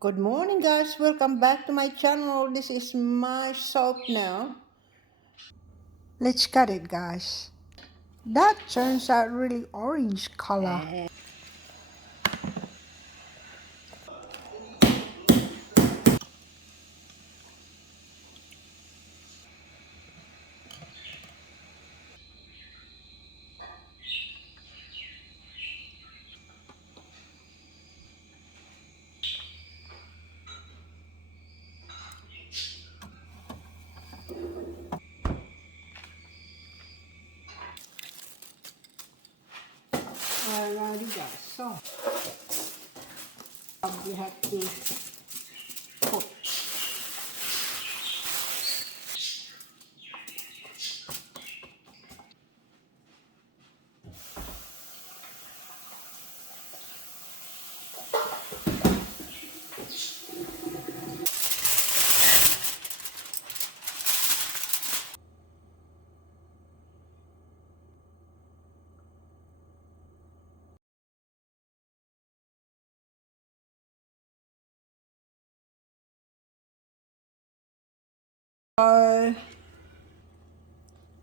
Good morning, guys. Welcome back to my channel. This is my soap now. Let's cut it, guys. That turns out really orange color. Alrighty, guys. So we have to put.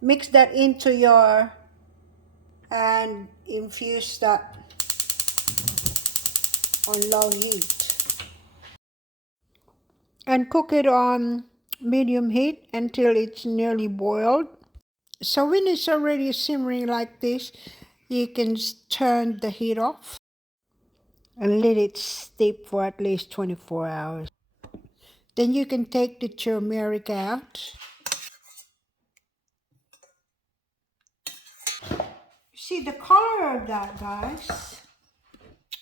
Mix that into your and infuse that on low heat. And cook it on medium heat until it's nearly boiled. So when it's already simmering like this, you can turn the heat off and let it steep for at least 24 hours. Then you can take the turmeric out. See the color of that, guys?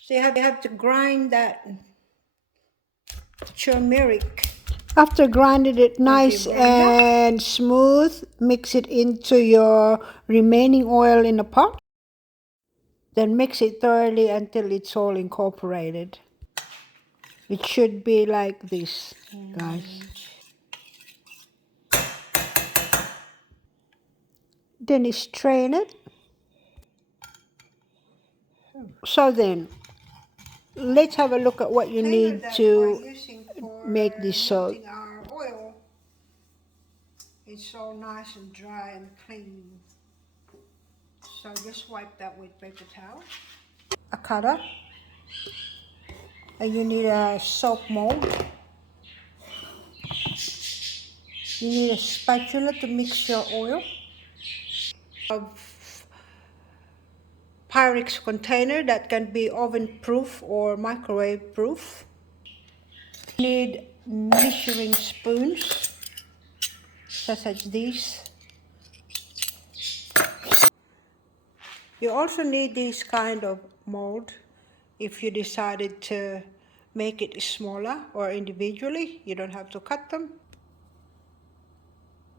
So you have to grind that turmeric. After grinding it nice and smooth, mix it into your remaining oil in the pot. Then mix it thoroughly until it's all incorporated. It should be like this, guys. Then strain it. So then, let's have a look at what you need to make this soap. Our oil. It's all nice and dry and clean. So just wipe that with paper towel. A cutter. And you need a soap mold. You need a spatula to mix your oil. A Pyrex container that can be oven proof or microwave proof. You need measuring spoons such as these. You also need this kind of mold if you decided to make it smaller or individually. You don't have to cut them.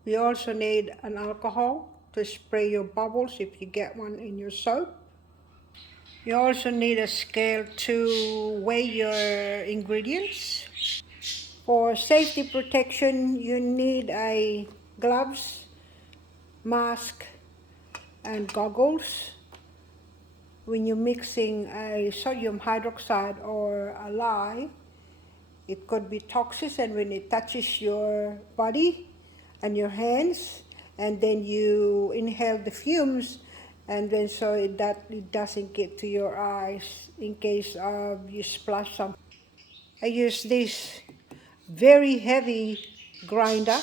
You also need an alcohol to spray your bubbles if you get one in your soap. You also need a scale to weigh your ingredients. For safety protection, you need a gloves, mask, and goggles. When you're mixing a sodium hydroxide or a lye, it could be toxic, and when it touches your body and your hands, and then you inhale the fumes, and then so that it doesn't get to your eyes in case of you splash something. I use this very heavy grinder,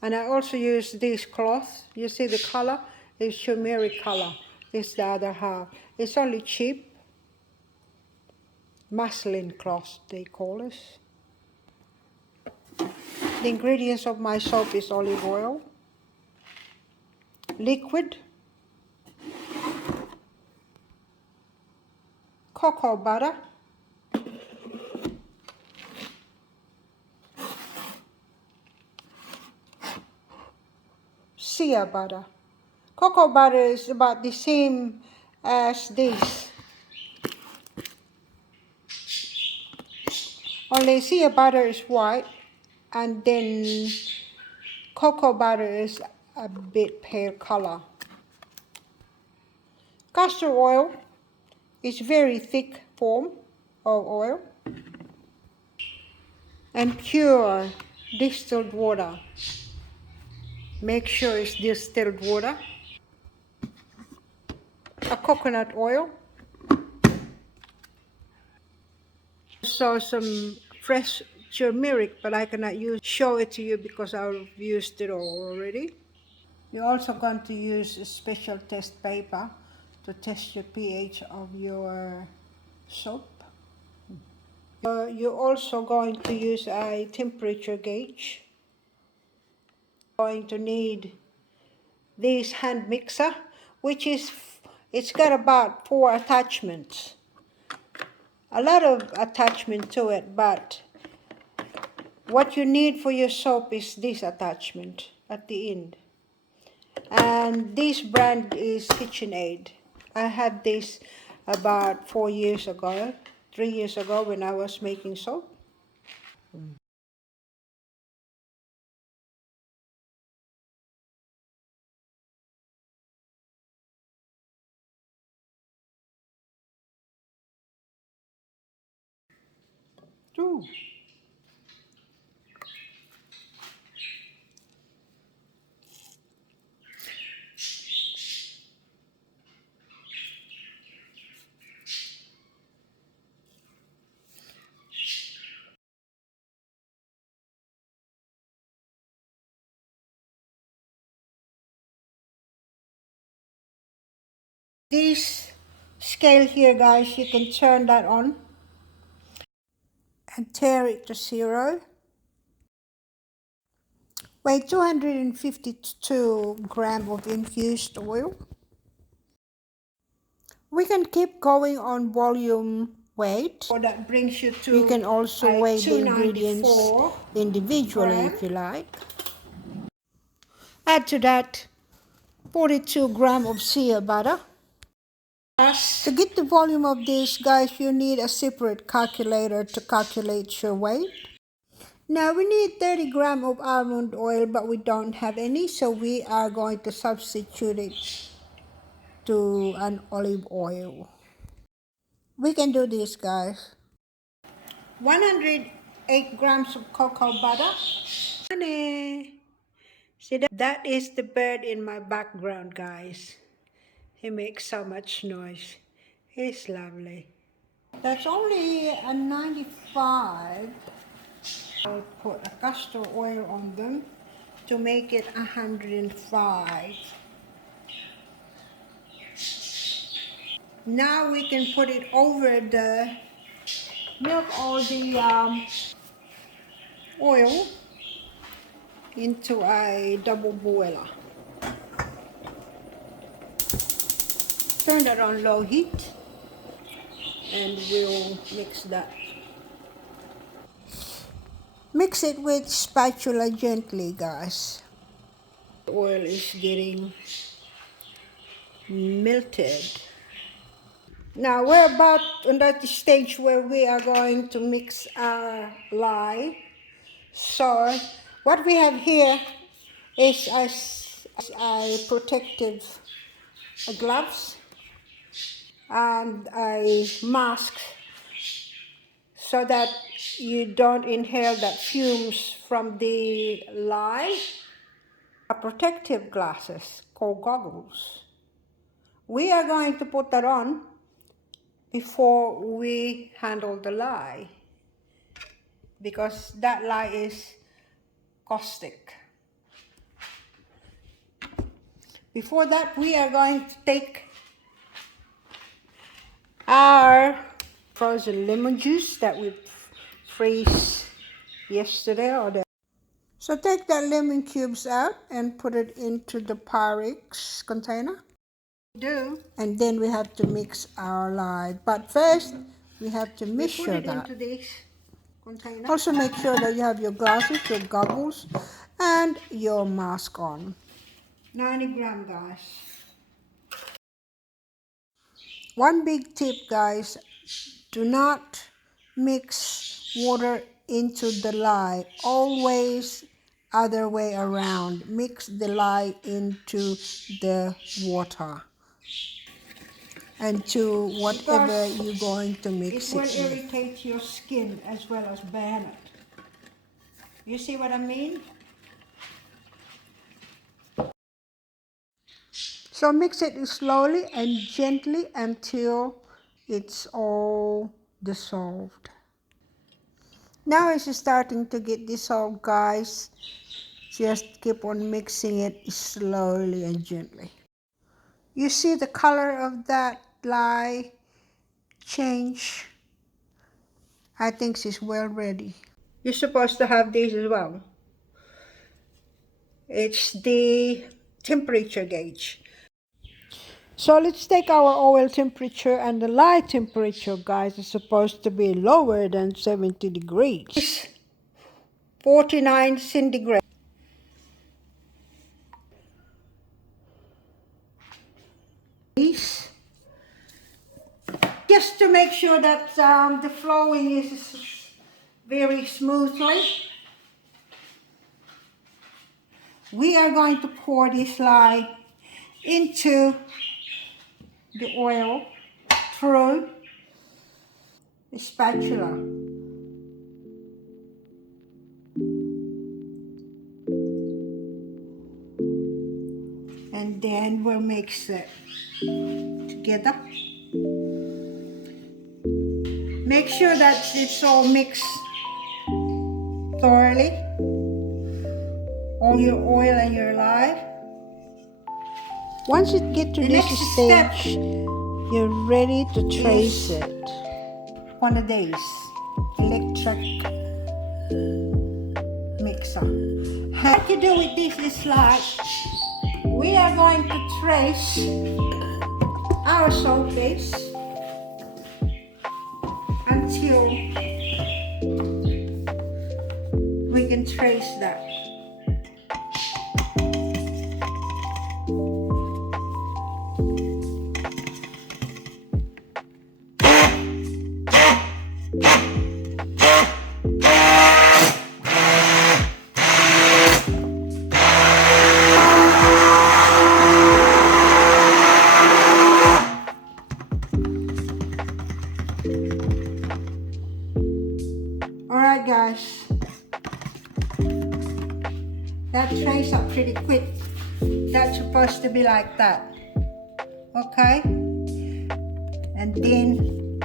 and I also use this cloth. You see the color? It's turmeric color. It's the other half. It's only cheap. Muslin cloth, they call it. The ingredients of my soap is olive oil, liquid, cocoa butter, shea butter. Cocoa butter is about the same as this. Only shea butter is white, and then cocoa butter is a bit pale color. Castor oil is very thick form. of oil and pure distilled water. Make sure it's distilled water. A coconut oil. So some fresh turmeric, but I cannot show it to you because I've used it all already. You're also going to use a special test paper to test your pH of your soap. You're also going to use a temperature gauge. Going to need this hand mixer, which is, it's got about 4 attachments. A lot of attachment to it, but what you need for your soap is this attachment at the end. And this brand is KitchenAid. I had this about 4 years ago, 3 years ago when I was making soap. Ooh. This scale here, guys, you can turn that on and tear it to 0. Weigh 252 grams of infused oil. We can keep going on volume weight. So that brings you to, you can also weigh the ingredients individually if you like. Add to that 42 grams of shea butter. To get the volume of this, guys, you need a separate calculator to calculate your weight. Now we need 30 grams of almond oil, but we don't have any, so we are going to substitute it to an olive oil. We can do this, guys. 108 grams of cocoa butter. Honey. See, that is the bird in my background, guys. He makes so much noise. He's lovely. That's only a 95. I'll put a castor oil on them to make it 105. Now we can put it over the milk or the oil into a double boiler. Turn that on low heat and we'll mix that. Mix it with spatula gently, guys. The oil is getting melted. Now we're about on that stage where we are going to mix our lye. So what we have here is a protective gloves and a mask so that you don't inhale that fumes from the lye. A protective glasses called goggles. We are going to put that on before we handle the lye, because that lye is caustic. Before that, we are going to take our frozen lemon juice that we freeze yesterday or the. So take that lemon cubes out and put it into the Pyrex container. And then we have to mix our lye. But first, we have to measure that. Into this container. Also make sure that you have your glasses, your goggles, and your mask on. 90 grams, guys. One big tip, guys, do not mix water into the lye. Always other way around. Mix the lye into the water. and to whatever Because you're going to mix it will it with. irritate your skin as well as burn it. You see what I mean? So mix it slowly and gently until it's all dissolved. Now it's starting to get dissolved, guys. Just keep on mixing it slowly and gently. You see the color of that lye change? I think she's well ready. You're supposed to have this as well. It's the temperature gauge. So let's take our oil temperature, and the lye temperature, guys, is supposed to be lower than 70 degrees. 49 centigrade. Just to make sure that the flowing is very smoothly, we are going to pour this lye into the oil through the spatula. And then we'll mix it together. Make sure that it's all mixed thoroughly, all your oil and your lye. Once it gets to this stage, you're ready to trace it. One of these electric mixer. What you do with this is like, we are going to trace our soap base until we can trace that. Alright guys, that trace up pretty quick. That's supposed to be like that. Okay? And then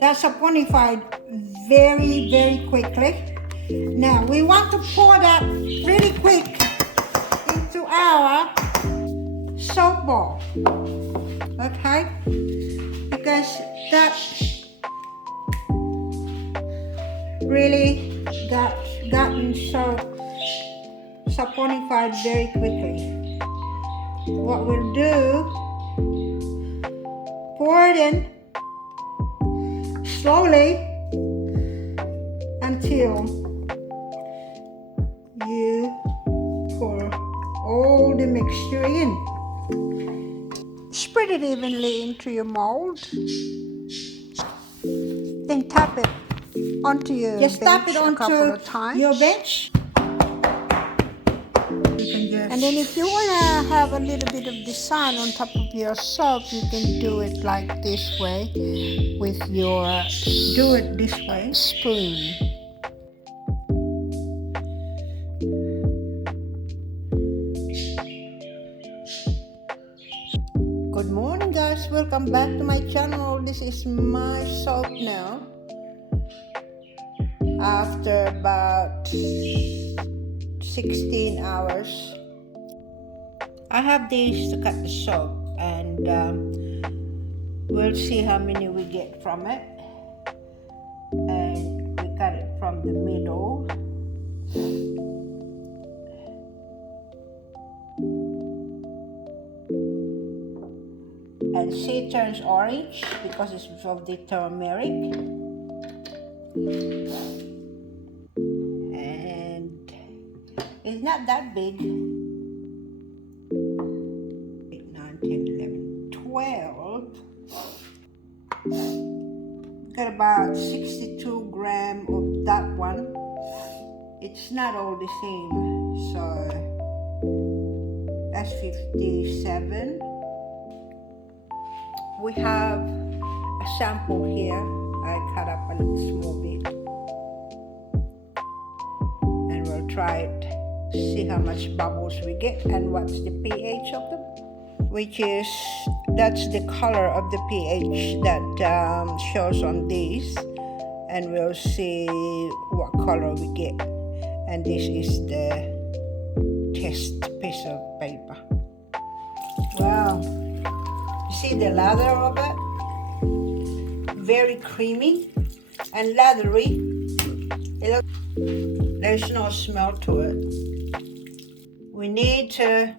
that's saponified very, very quickly. Now we want to pour that really quick into our soap ball. Okay? Because that really gotten so saponified very quickly. What we'll do, pour it in slowly until you pour all the mixture in. Spread it evenly into your mold. Then tap it onto your bench a couple of times. Your bench. And then if you want to have a little bit of design on top of your soap, you can do it like this way with your spoon. Good morning guys, welcome back to my channel. This is my soap now. After about 16 hours. I have these to cut the soap, and we'll see how many we get from it. And we cut it from the middle. And see, it turns orange because it's of the turmeric. And it's not that big. 8, 9, 10, 11, 12. Got about 62 grams of that one. it's not all the same. So that's 57. We have a sample here. I cut up a little small bit, and we'll try it, see how much bubbles we get and what's the pH of them, which is, that's the color of the pH that shows on these, and we'll see what color we get. And this is the test piece of paper. Wow, you see the lather of it? Very creamy and leathery. There's no smell to it. We need to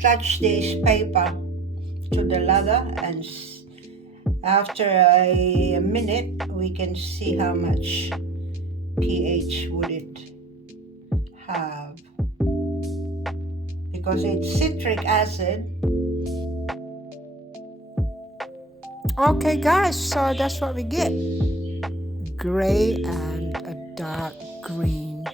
touch this paper to the leather, and after a minute we can see how much pH would it have, because it's citric acid. Okay guys, so that's what we get. Gray and a dark green.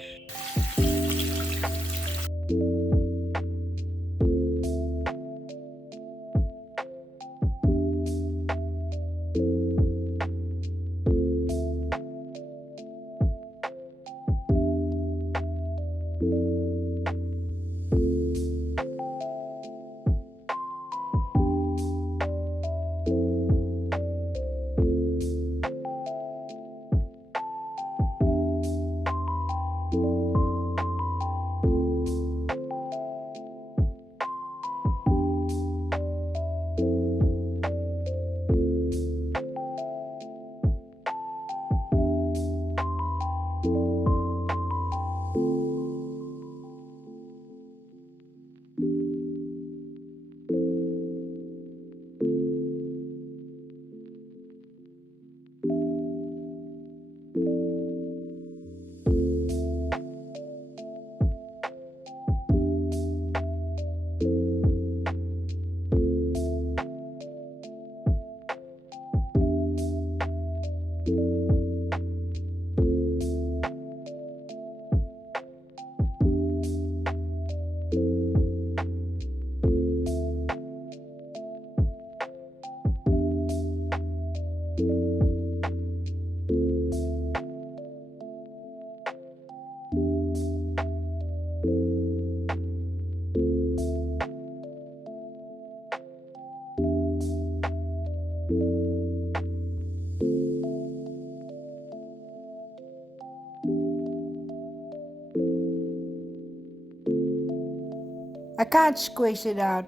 I can't squeeze it out,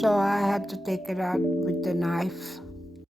so I had to take it out with the knife.